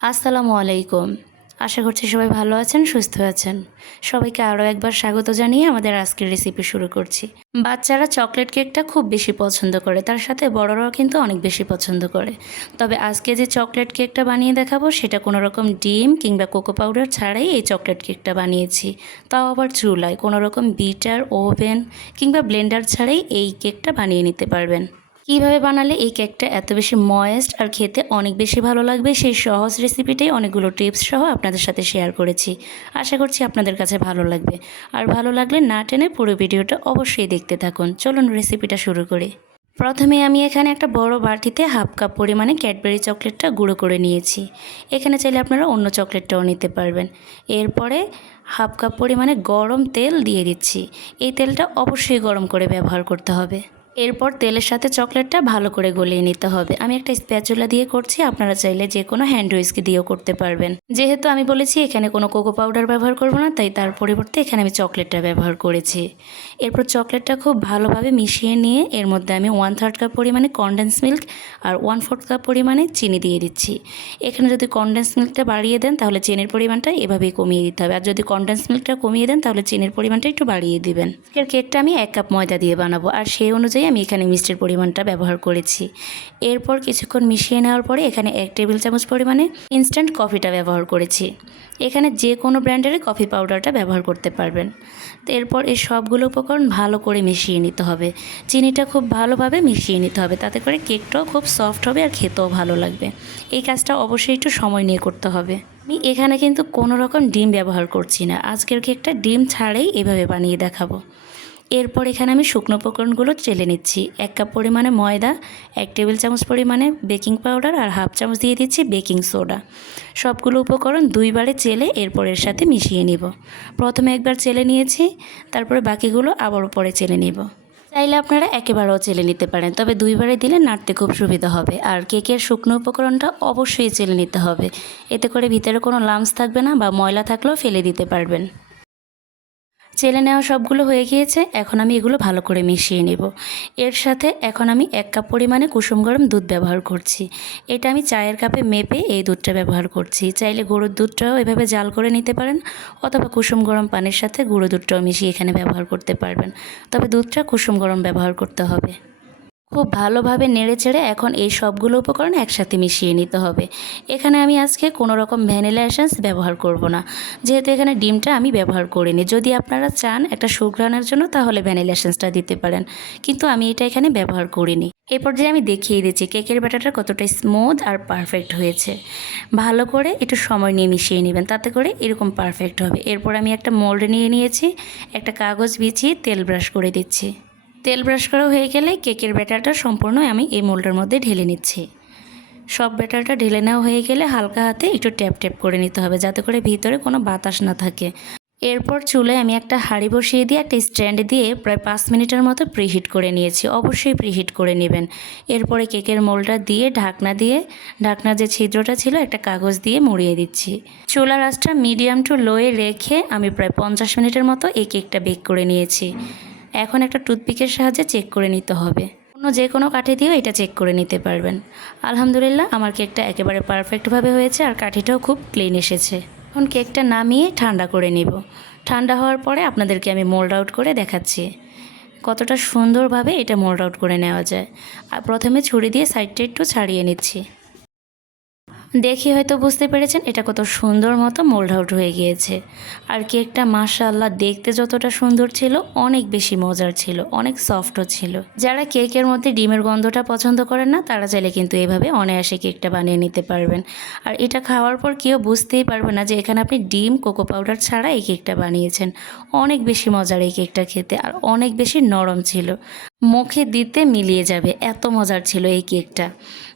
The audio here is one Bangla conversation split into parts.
আসসালামু আলাইকুম। আশা করছি সবাই ভালো আছেন, সুস্থ আছেন। সবাইকে আরও একবার স্বাগত জানিয়ে আমাদের আজকের রেসিপি শুরু করছি। বাচ্চারা চকলেট কেকটা খুব বেশি পছন্দ করে, তার সাথে বড়রাও কিন্তু অনেক বেশি পছন্দ করে। তবে আজকে যে চকলেট কেকটা বানিয়ে দেখাবো, সেটা কোনো রকম ডিম কিংবা কোকো পাউডার ছাড়াই এই চকলেট কেকটা বানিয়েছি। তাও আবার চুলায় কোনো রকম বিটার ওভেন কিংবা ব্লেন্ডার ছাড়াই এই কেকটা বানিয়ে নিতে পারবেন। কীভাবে বানালে এই কেকটা এত বেশি ময়েস্ট আর খেতে অনেক বেশি ভালো লাগবে, সেই সহজ রেসিপিটাই অনেকগুলো টিপস সহ আপনাদের সাথে শেয়ার করেছি। আশা করছি আপনাদের কাছে ভালো লাগবে। আর ভালো লাগলে না টেনে পুরো ভিডিওটা অবশ্যই দেখতে থাকুন। চলুন রেসিপিটা শুরু করি। প্রথমে আমি এখানে একটা বড় বাটিতে হাফ কাপ পরিমাণে ক্যাডবেরি চকলেটটা গুঁড়ো করে নিয়েছি। এখানে চাইলে আপনারা অন্য চকলেটটাও নিতে পারবেন। এরপরে হাফ কাপ পরিমাণে গরম তেল দিয়ে দিচ্ছি। এই তেলটা অবশ্যই গরম করে ব্যবহার করতে হবে। এরপর তেলের সাথে চকলেটটা ভালো করে গলিয়ে নিতে হবে। আমি একটা স্প্যাচুলা দিয়ে করছি, আপনারা চাইলে যে কোনো হ্যান্ড উইস্কি দিয়েও করতে পারবেন। যেহেতু আমি বলেছি, এখানে কোনো কোকো পাউডার ব্যবহার করব না, তাই তার পরিবর্তে এখানে আমি চকলেটটা ব্যবহার করেছি। এরপর চকলেটটা খুব ভালোভাবে মিশিয়ে নিয়ে এর মধ্যে আমি ওয়ান থার্ড কাপ পরিমাণে কনডেন্স মিল্ক আর ওয়ান ফোর্থ কাপ পরিমাণে চিনি দিয়ে দিচ্ছি। এখানে যদি কনডেন্স মিল্কটা বাড়িয়ে দেন, তাহলে চিনির পরিমাণটা এভাবেই কমিয়ে দিতে হবে। আর যদি কনডেন্স মিল্কটা কমিয়ে দেন, তাহলে চিনির পরিমাণটা একটু বাড়িয়ে দিবেন। কেকটা আমি এক কাপ ময়দা দিয়ে বানাবো। আর সেই অনুযায়ী আমি এখানে মিষ্টির পরিমাণটা ব্যবহার করেছি। এরপর কিছুক্ষণ মিশিয়ে নেওয়ার পরে এখানে এক টেবিল চামচ পরিমাণে ইনস্ট্যান্ট কফিটা ব্যবহার করেছি। এখানে যে কোনো ব্র্যান্ডেরই কফি পাউডারটা ব্যবহার করতে পারবেন। তো এরপর এই সবগুলো উপকরণ ভালো করে মিশিয়ে নিতে হবে। চিনিটা খুব ভালোভাবে মিশিয়ে নিতে হবে। তাতে করে কেকটাও খুব সফট হবে আর খেতেও ভালো লাগবে। এই কাজটা অবশ্যই একটু সময় নিয়ে করতে হবে। আমি এখানে কিন্তু কোনো রকম ডিম ব্যবহার করছি না। আজকের কেকটা ডিম ছাড়াই এভাবে বানিয়ে দেখাবো। এরপর এখানে আমি শুকনো উপকরণগুলো চেলে নিচ্ছি। এক কাপ পরিমাণে ময়দা, এক টেবিল চামচ পরিমাণে বেকিং পাউডার আর হাফ চামচ দিয়ে দিচ্ছি বেকিং সোডা। সবগুলো উপকরণ দুইবারে চেলে এরপর এর সাথে মিশিয়ে নিব। প্রথমে একবার চেলে নিয়েছি, তারপরে বাকিগুলো আবার পরে চেলে নিব। চাইলে আপনারা একেবারেও চেলে নিতে পারেন, তবে দুইবারে দিলে নাড়তে খুব সুবিধা হবে। আর কেকের শুকনো উপকরণটা অবশ্যই চেলে নিতে হবে। এতে করে ভিতরে কোনো লামস থাকবে না বা ময়লা থাকলেও ফেলে দিতে পারবেন। চেলে নেওয়া সবগুলো হয়ে গিয়েছে, এখন আমি এগুলো ভালো করে মিশিয়ে নেব। এর সাথে এখন আমি এক কাপ পরিমাণে কুসুম গরম দুধ ব্যবহার করছি। এটা আমি চায়ের কাপে মেপে এই দুধটা ব্যবহার করছি। চাইলে গরুর দুধটাও এভাবে জাল করে নিতে পারেন, অথবা কুসুম গরম পানির সাথে গুঁড়ো দুধটাও মিশিয়ে এখানে ব্যবহার করতে পারবেন। তবে দুধটা কুসুম গরম ব্যবহার করতে হবে। খুব ভালোভাবে নেড়ে চেড়ে এখন এই সবগুলো উপকরণ একসাথে মিশিয়ে নিতে হবে। এখানে আমি আজকে কোনো রকম ভ্যানিলা এসেন্স ব্যবহার করব না। যেহেতু এখানে ডিমটা আমি ব্যবহার করিনি। যদি আপনারা চান একটা সুঘ্রাণের জন্য তাহলে ভ্যানিলা এসেন্সটা দিতে পারেন। কিন্তু আমি এটা এখানে ব্যবহার করিনি। এই পর্যায়ে আমি দেখিয়ে দিচ্ছি কেকের ব্যাটারটা কতটা স্মুথ আর পারফেক্ট হয়েছে। ভালো করে একটু সময় নিয়ে মিশিয়ে নেবেন, তাতে করে এরকম পারফেক্ট হবে। এরপর আমি একটা মোল্ড নিয়ে নিয়েছি, একটা কাগজ বিছিয়ে তেল ব্রাশ করে দিচ্ছি। তেল ব্রাশ করা হয়ে গেলে কেকের ব্যাটারটা সম্পূর্ণ আমি এই মোল্ডের মধ্যে ঢেলে নিচ্ছি। সব ব্যাটারটা ঢেলে নেওয়া হয়ে গেলে হালকা হাতে একটু ট্যাপ ট্যাপ করে নিতে হবে যাতে করে ভিতরে কোনো বাতাস না থাকে। এরপর চুলায় আমি একটা হাঁড়ি বসিয়ে দিয়ে একটা স্ট্যান্ড দিয়ে প্রায় পাঁচ মিনিটের মতো প্রিহিট করে নিয়েছি। অবশ্যই প্রিহিট করে নেবেন। এরপরে কেকের মোলটা দিয়ে ঢাকনা দিয়ে, ঢাকনার যে ছিদ্রটা ছিল একটা কাগজ দিয়ে মুড়িয়ে দিচ্ছি। চুলার আঁচটা মিডিয়াম টু লোয়ে রেখে আমি প্রায় পঞ্চাশ মিনিটের মতো এই কেকটা বেক করে নিয়েছি। এখন একটা টুথপিকের সাহায্যে চেক করে নিতে হবে। অন্য যে কোনো কাঠি দিয়েও এটা চেক করে নিতে পারবেন। আলহামদুলিল্লাহ, আমার কেকটা একেবারে পারফেক্টভাবে হয়েছে আর কাঠিটাও খুব ক্লিন এসেছে। এখন কেকটা নামিয়ে ঠান্ডা করে নিব। ঠান্ডা হওয়ার পরে আপনাদেরকে আমি মোল্ড আউট করে দেখাচ্ছি। কতটা সুন্দরভাবে এটা মোল্ড আউট করে নেওয়া যায়। আর প্রথমে ছুরি দিয়ে সাইডটা একটু ছাড়িয়ে নিচ্ছি। দেখে হয়তো বুঝতে পেরেছেন, এটা কত সুন্দর মতো মোল্ড আউট হয়ে গিয়েছে। আর কেকটা মাশাআল্লাহ দেখতে যতটা সুন্দর ছিল, অনেক বেশি মজার ছিল, অনেক সফটও ছিল। যারা কেকের মধ্যে ডিমের গন্ধটা পছন্দ করেন না, তারা চাইলে কিন্তু এভাবে অনায়াসে কেকটা বানিয়ে নিতে পারবেন। আর এটা খাওয়ার পর কেউ বুঝতেই পারবে না যে এখানে আপনি ডিম, কোকো পাউডার ছাড়া এই কেকটা বানিয়েছেন। অনেক বেশি মজার এই কেকটা খেতে, আর অনেক বেশি নরম ছিল। মুখে দিতে মিলিয়ে যাবে। এত মজার ছিল এই কেকটা।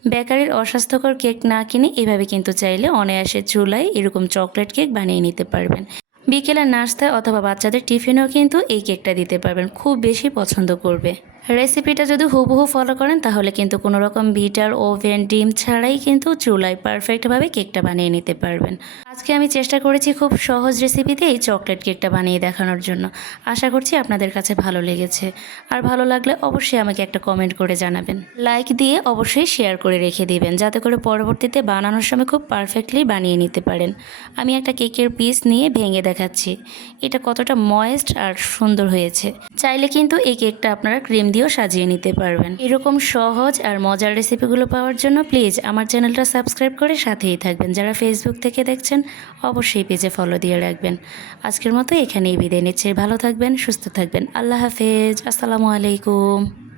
বেকারির অস্বাস্থ্যকর কেক না কিনে এভাবে কিন্তু চাইলে অনায়াসে চুলায় এরকম চকলেট কেক বানিয়ে নিতে পারবেন। বিকেলের নাস্তায় অথবা বাচ্চাদের টিফিনেও কিন্তু এই কেকটা দিতে পারবেন। খুব বেশি পছন্দ করবে। রেসিপিটা যদি হুবহু ফলো করেন, তাহলে কিন্তু কোনো রকম বিটার, ওভেন, ডিম ছাড়াই কিন্তু চুলায় পারফেক্টভাবে কেকটা বানিয়ে নিতে পারবেন। আজকে আমি চেষ্টা করেছি খুব সহজ রেসিপিতে এই চকলেট কেকটা বানিয়ে দেখানোর জন্য। আশা করছি আপনাদের কাছে ভালো লেগেছে। আর ভালো লাগলে অবশ্যই আমাকে একটা কমেন্ট করে জানাবেন। লাইক দিয়ে অবশ্যই শেয়ার করে রেখে দিবেন, যাতে করে পরবর্তীতে বানানোর সময় খুব পারফেক্টলি বানিয়ে নিতে পারেন। আমি একটা কেকের পিস নিয়ে ভেঙে দেখাচ্ছি। এটা কতটা ময়েস্ট আর সুন্দর হয়েছে। চাইলে কিন্তু এই কেকটা আপনারা ক্রিম দিয়েও সাজিয়ে নিতে পারবেন। এরকম সহজ আর মজার রেসিপিগুলো পাওয়ার জন্য প্লিজ আমার চ্যানেলটা সাবস্ক্রাইব করে সাথেই থাকবেন। যারা ফেসবুক থেকে দেখছেন অবশ্যই পেজে ফলো দিয়ে রাখবেন। আজকের মতো এখানেই বিদায় নিচ্ছে। ভালো থাকবেন, সুস্থ থাকবেন। আল্লাহ হাফেজ। আসসালামু আলাইকুম।